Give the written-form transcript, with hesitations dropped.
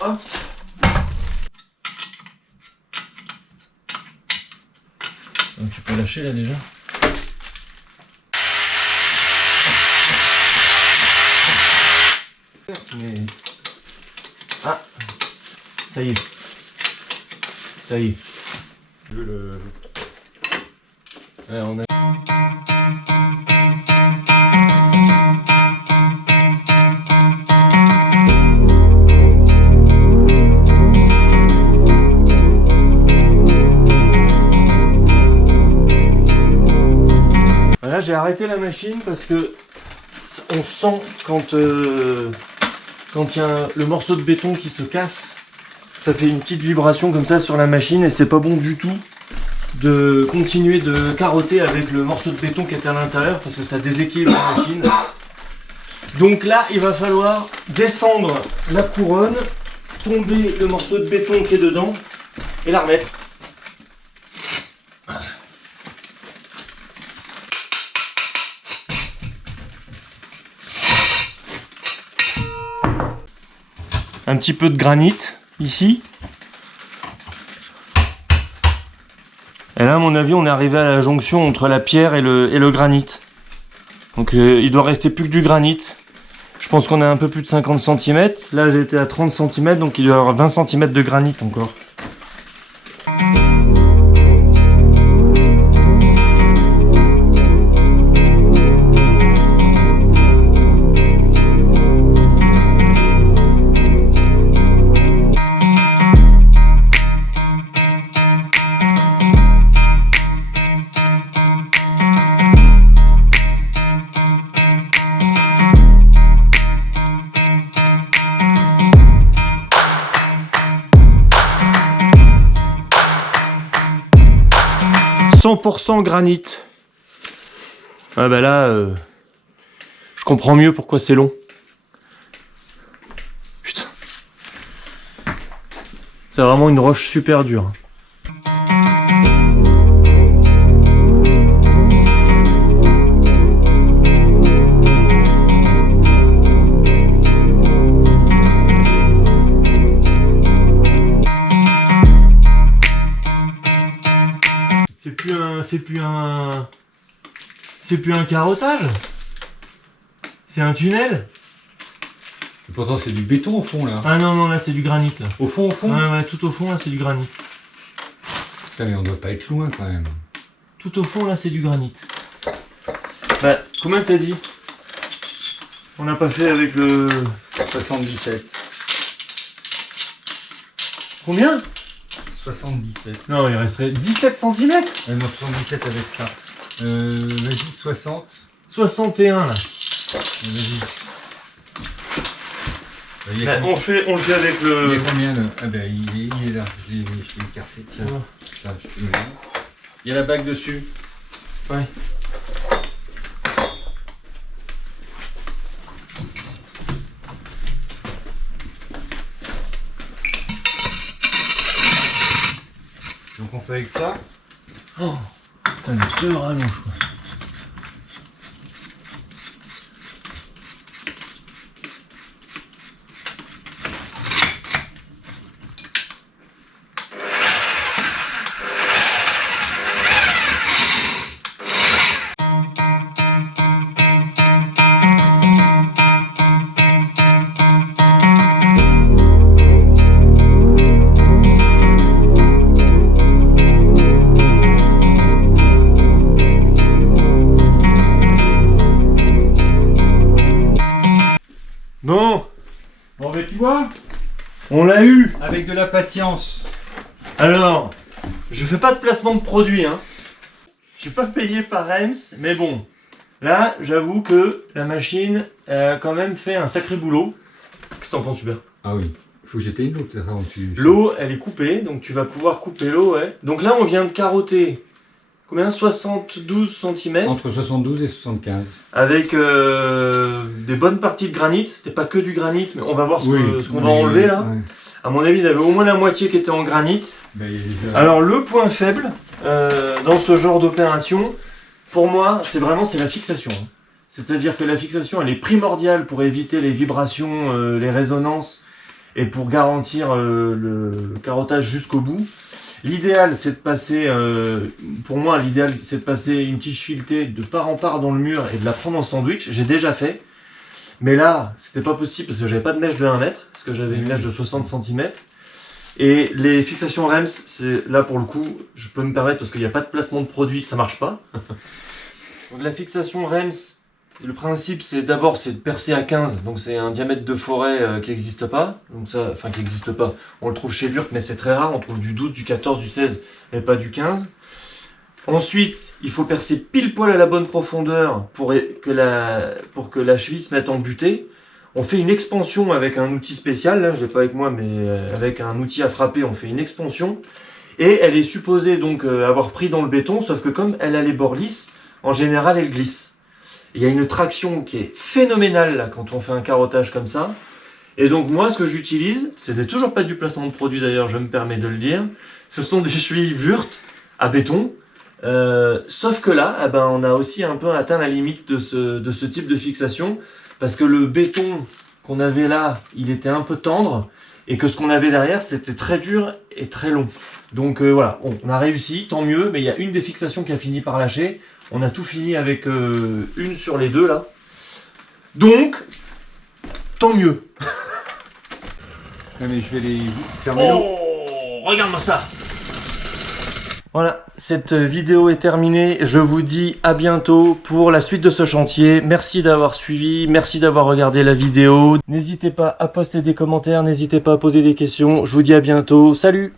Hop. Donc tu peux lâcher là déjà. Mais... Ah, ça y est. Ça y est. Ouais, on a... Là j'ai arrêté la machine parce que on sent quand il y a le morceau de béton qui se casse, ça fait une petite vibration comme ça sur la machine et c'est pas bon du tout de continuer de carotter avec le morceau de béton qui est à l'intérieur parce que ça déséquilibre la machine. Donc là il va falloir descendre la couronne, tomber le morceau de béton qui est dedans et la remettre. Un petit peu de granit ici. Et là, à mon avis, on est arrivé à la jonction entre la pierre et le granit. Donc il doit rester plus que du granit. Je pense qu'on a un peu plus de 50 cm. Là, j'étais à 30 cm, donc il doit y avoir 20 cm de granit encore. « 100% granit ». Ah bah là, je comprends mieux pourquoi c'est long. Putain. C'est vraiment une roche super dure. C'est plus un carottage. C'est un tunnel. Et pourtant c'est du béton au fond là. Ah non, non, là c'est du granit là. Au fond, Ouais, ouais, tout au fond là c'est du granit. Putain mais on doit pas être loin quand même. Tout au fond là c'est du granit. Bah, combien t'as dit? On n'a pas fait avec le... 77. Combien? 77. Non, il resterait 17 cm. Non, 77 avec ça. Vas-y, 60. 61 là. Vas-y. Bah, on le fait avec le... Il y a combien là? Ah ben il est là, je l'ai écarté. Tiens. Ouais. Ça, je peux le mettre. Il y a la bague dessus. Ouais. Donc on fait avec ça. Oh, putain, les deux rallonges quoi. Bon, ben tu vois, on l'a eu. Avec de la patience. Alors, je fais pas de placement de produit, hein. Je suis pas payé par Reims, mais bon, là, j'avoue que la machine a quand même fait un sacré boulot. Qu'est-ce que t'en penses, Hubert? Ah oui. Il faut jeter une eau peut-être avant que tu... L'eau, elle est coupée, donc tu vas pouvoir couper l'eau, ouais. Donc là, on vient de carotter, combien? 72 cm. Entre 72 et 75. Avec des bonnes parties de granit. C'était pas que du granit, mais on va voir ce qu'on va enlever là. Ouais. À mon avis, il y avait au moins la moitié qui était en granit. Alors le point faible dans ce genre d'opération, pour moi, c'est la fixation. C'est-à-dire que la fixation, elle est primordiale pour éviter les vibrations, les résonances et pour garantir le carottage jusqu'au bout. L'idéal, c'est de passer, pour moi, l'idéal, c'est de passer une tige filetée de part en part dans le mur et de la prendre en sandwich. J'ai déjà fait. Mais là, c'était pas possible parce que j'avais pas de mèche de 1 mètre, parce que j'avais une mèche de 60 cm. Et les fixations REMS, c'est là pour le coup, je peux me permettre parce qu'il n'y a pas de placement de produit, ça marche pas. Donc la fixation REMS, le principe c'est d'abord c'est de percer à 15, donc c'est un diamètre de forêt qui n'existe pas. Donc ça, enfin qui n'existe pas, on le trouve chez Wurth mais c'est très rare, on trouve du 12, du 14, du 16, mais pas du 15. Ensuite, il faut percer pile poil à la bonne profondeur pour que la cheville se mette en butée. On fait une expansion avec un outil spécial, là je ne l'ai pas avec moi, mais avec un outil à frapper, on fait une expansion. Et elle est supposée donc avoir pris dans le béton, sauf que comme elle a les bords lisses, en général elle glisse. Il y a une traction qui est phénoménale là, quand on fait un carottage comme ça. Et donc moi ce que j'utilise, ce n'est toujours pas du placement de produit d'ailleurs, je me permets de le dire, ce sont des chevilles Wurth à béton. Sauf que là, eh ben, on a aussi un peu atteint la limite de ce type de fixation. Parce que le béton qu'on avait là, il était un peu tendre, et que ce qu'on avait derrière, c'était très dur et très long. Donc voilà, on a réussi, tant mieux, mais il y a une des fixations qui a fini par lâcher. On a tout fini avec une sur les deux là. Donc, tant mieux. Ouais, mais je vais les fermer. Oh, regarde-moi ça. Voilà, cette vidéo est terminée. Je vous dis à bientôt pour la suite de ce chantier. Merci d'avoir suivi, merci d'avoir regardé la vidéo. N'hésitez pas à poster des commentaires, n'hésitez pas à poser des questions. Je vous dis à bientôt. Salut!